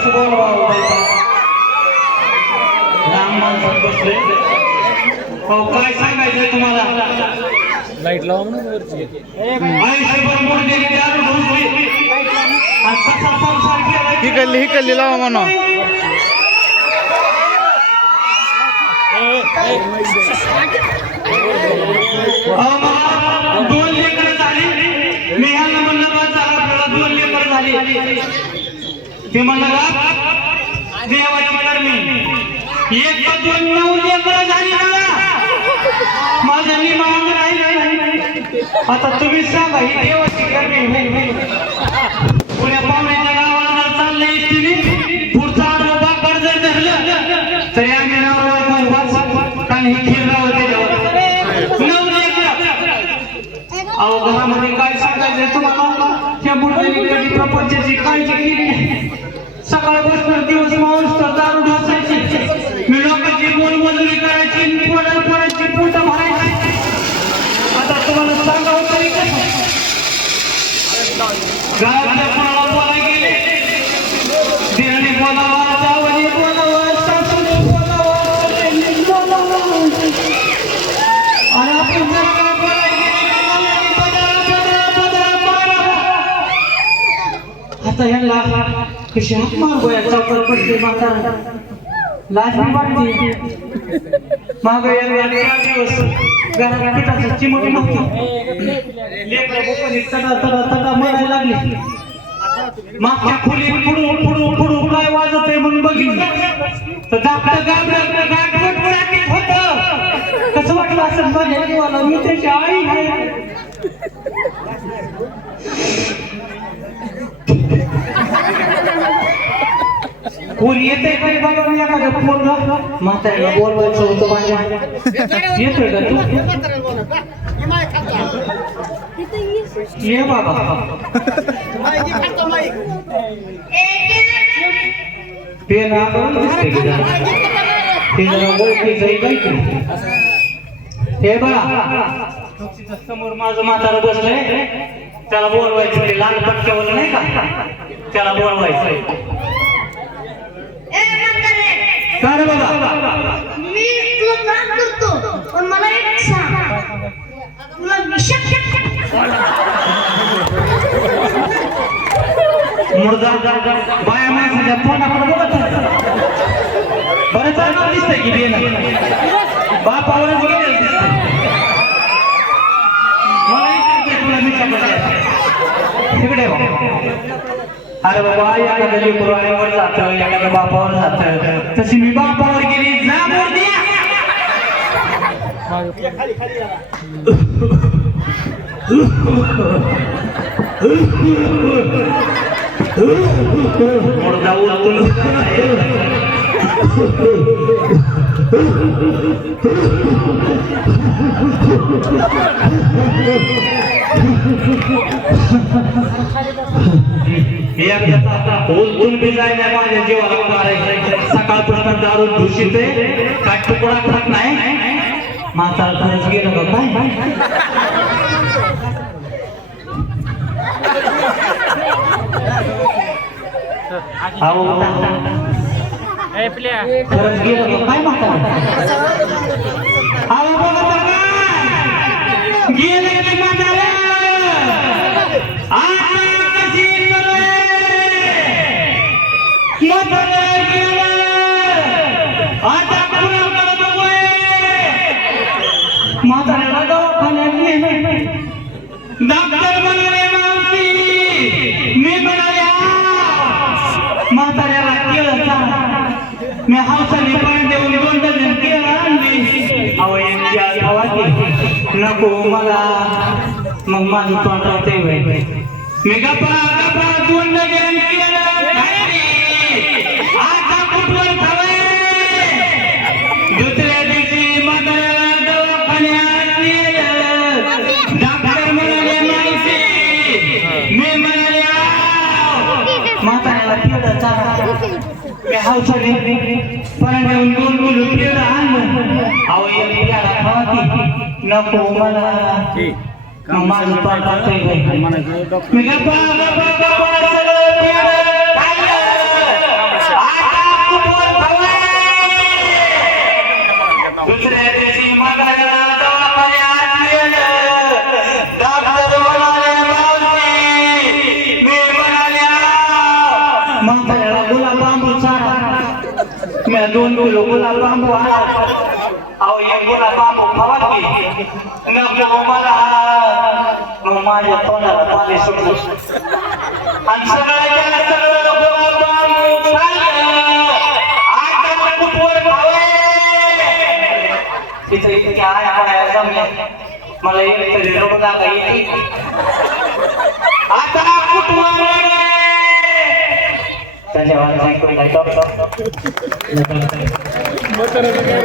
कसं बोलावं बाबा लहान माणसात बसले हो काय सांगायचं तुम्हाला लाईट लावा म्हणून वरची आयुष्यभर मोडलेली दारू ढोसली आणि कसा संसार केला ही कल्ली लावा म्हणा दोन लेकर झाली मी यांना म्हणलं आपल्याला दोन लेकर झाली ते म्हणलं देवाची करणी एक तर दोन 9 लेकर झाली माझं मी माग नाही आता तुम्ही सांगा ही देवाची करणी पुण्या पाहुण्याच्या गावाला जर चाललंय एसटीने पुढचा आडोबा कर्ज धरलं तरी आम्ही नावावर काही खिरगाव त्याच्यावर अहो घरामध्ये काय सांगायचंय तुम्हाला त्या मुलांनी कधी प्रपंचाची काळजी केली सकाळपासून दिवस माणूस तर दारू ढोसायची मी लोकांची मोलमजुरी करायची पोटाची पोट भरायची आता तुम्हाला सांगावं तरी कसं गावाच्या कोणाला बोलायला गेले देवाने बोलावा जावने बोलावा सासूने बोलावा आणि आपण जरा बोलायला आता ह्याला कशी हात मार गोया चौकात पडते माता लाज वाटते माग दिवस घरात पिठाचं चिमणी नव्हती लेकरं बोकांनी तडा तडा तडा मारायला लागली मागच्या खोलीत पुढू काय वाजत आहे म्हणून बघितलं तर धाकटं गाबडं गाठ होत कसं वाटलं असं माझ्या जीवाला मी त्याची आई आहे कोणी येतंय काही बघा मी एखाद्या फोन म्हाताऱ्याला बोलवायचं होतं माझ्या येतोय का तू ये बाबा पेन आगळून दिसते की ते जरा ओळखीचं आहे काय की हे बघा समोर माझं म्हातारं बसलंय त्याला बोलवायचं ते लाल पटक्यावर नाही का त्याला बोलवायचं काय रे बाबा मी तुला काम करतो पण मला एक सांग तुला मुर्दा बाया माणसाच्या फोनाकडे बघत बरं चांगलं दिसतंय की बेन बापावरच गेलेलं दिसतंय मला तुला मी इकडे अरे बाबा एखाद्या लेकरू आईवर जातं एखाद्या बापावर जातं तशी मी बापावर गेली जा मोरद्या मुर्दा उलटून उलटून बी जायला माझ्या जीवाला मारायचं सकाळपासून दारू दूषित आहे काय तुकडा खात नाही म्हातारा खरंच गेलं का काय खरंच गेलं का काय म्हातारा गेले की म्हातारा म्हाताऱ्याला दवाखान्यात नेलं डॉक्टर म्हणाले मावशी मी म्हणाले म्हाताऱ्याला केलं का मी हौसाने पाणी देऊन 2 डझन केळं आणली अहो एक खावा की नको मला मग माझं तोंड राहते मी गप्पा 2 डझन केळं आता कुठवर खावे दुसऱ्या दिवशी म्हाताऱ्याला दवाखान्यात नेलं डॉक्टर म्हणाले मावशी मी म्हणाले म्हाताऱ्याला केळं चालू मी हौसाने पाणी देऊन 2 किलो केळं आणलं अहो एक केळं खावा की नको मला मग माझं तोंड राहते मी गप्पा मी 2 किलो गुलाब बांबू आणला अहो एक गुलाब बांबू खावा की नको मला मग माझ्या तोंडाला पाणी सुटलं आणि सगळं गुलाब बांबू खाल्लं आता कुठवर खावे तिथं इतके आया पाया जमल्या मला एक तरी रडू लागा येते आता कुठवर धन्यवाद म्हाताऱ्याचं काय